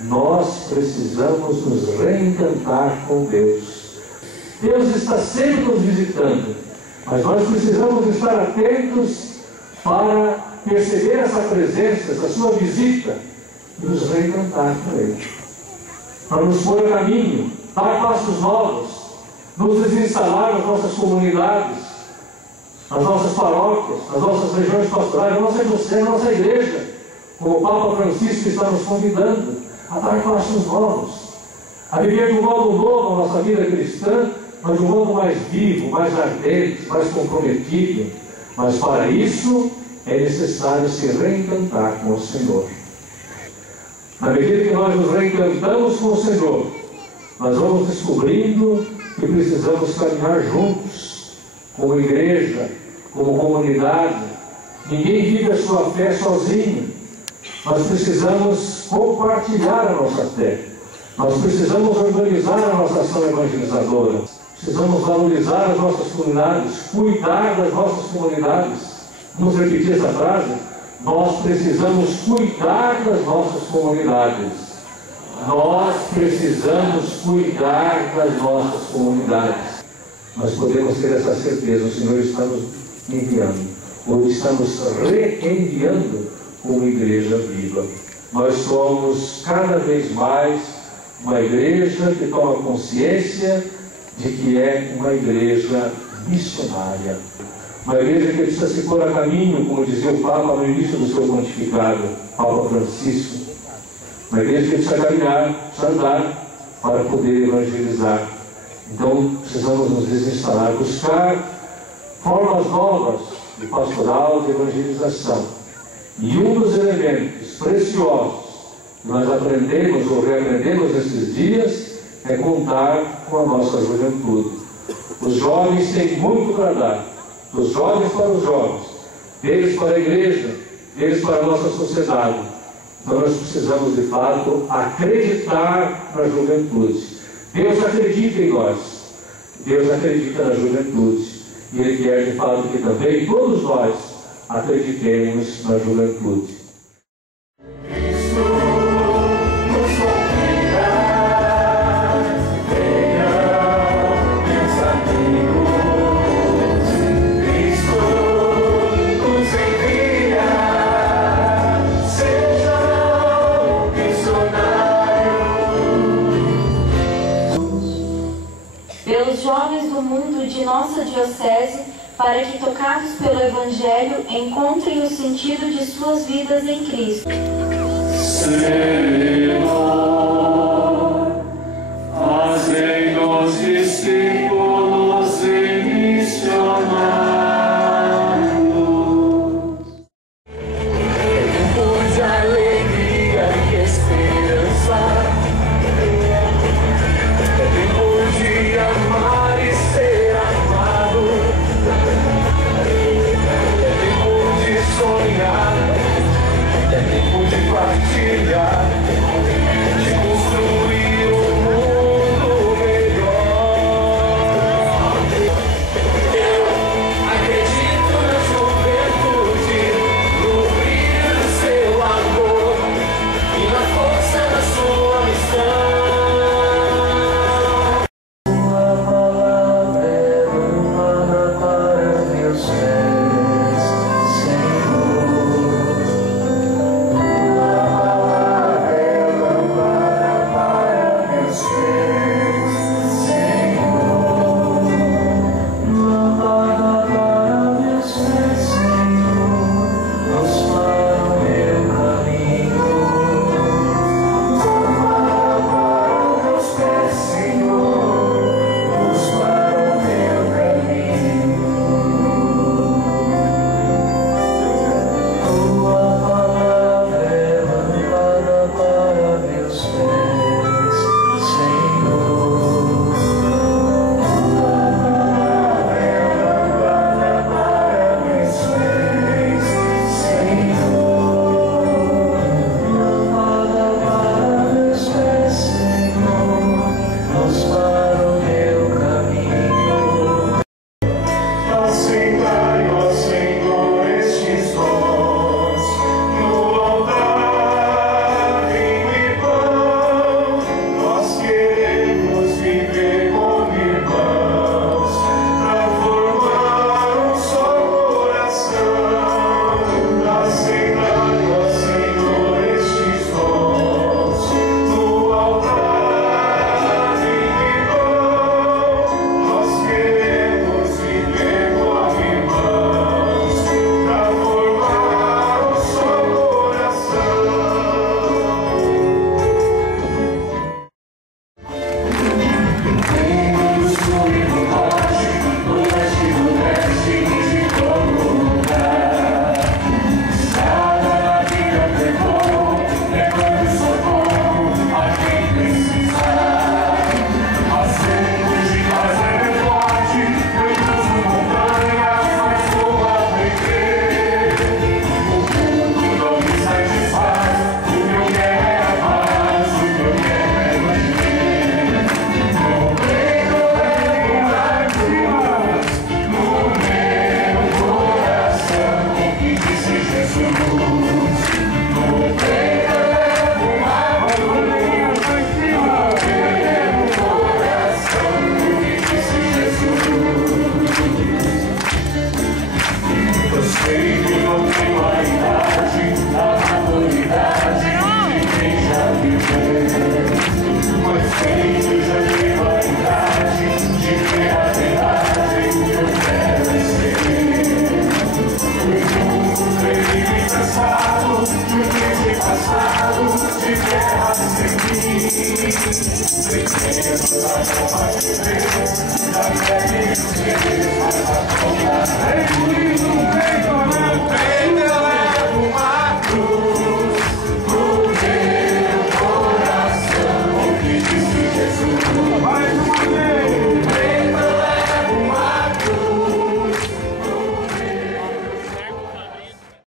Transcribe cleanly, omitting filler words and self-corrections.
Nós precisamos nos reencantar com Deus. Deus está sempre nos visitando, mas nós precisamos estar atentos para perceber essa presença, essa sua visita, e nos reencantar com Ele. Para nos pôr a caminho, dar passos novos, nos desinstalar nas nossas comunidades, nas nossas paróquias, nas nossas regiões pastorais, na nossa igreja, como o Papa Francisco está nos convidando a dar passos novos, a viver de um modo novo a nossa vida cristã, mas de um modo mais vivo, mais ardente, mais comprometido. Mas para isso é necessário se reencantar com o Senhor. Na medida que nós nos reencantamos com o Senhor, nós vamos descobrindo que precisamos caminhar juntos, como igreja, como comunidade. Ninguém vive a sua fé sozinho. Nós precisamos compartilhar a nossa fé. Nós precisamos organizar a nossa ação evangelizadora. Precisamos valorizar as nossas comunidades, cuidar das nossas comunidades. Vamos repetir essa frase? Nós precisamos cuidar das nossas comunidades. Nós precisamos cuidar das nossas comunidades. Nós podemos ter essa certeza, o Senhor está nos enviando, ou está nos reenviando como igreja viva. Nós somos cada vez mais uma igreja que toma consciência de que é uma igreja missionária. Uma igreja que precisa se pôr a caminho, como dizia o Papa no início do seu pontificado, Papa Francisco. Uma igreja que precisa caminhar, precisa andar para poder evangelizar. Então precisamos nos desinstalar, buscar formas novas de pastoral, de evangelização. E um dos elementos preciosos que nós aprendemos ou reaprendemos nesses dias é contar com a nossa juventude. Os jovens têm muito para dar, dos jovens para os jovens, deles para a igreja, deles para a nossa sociedade. Então nós precisamos de fato acreditar na juventude. Deus acredita em nós, Deus acredita na juventude, e Ele quer de fato que também todos nós acreditemos na juventude. Pelos jovens do mundo de nossa diocese, para que, tocados pelo Evangelho, encontrem o sentido de suas vidas em Cristo. Senhor, fazei-nos discípulos e missionários. É tempo de alegria e esperança. É tempo de amar e ser amado. É tempo de sonhar. É tempo de partilhar. Mais uma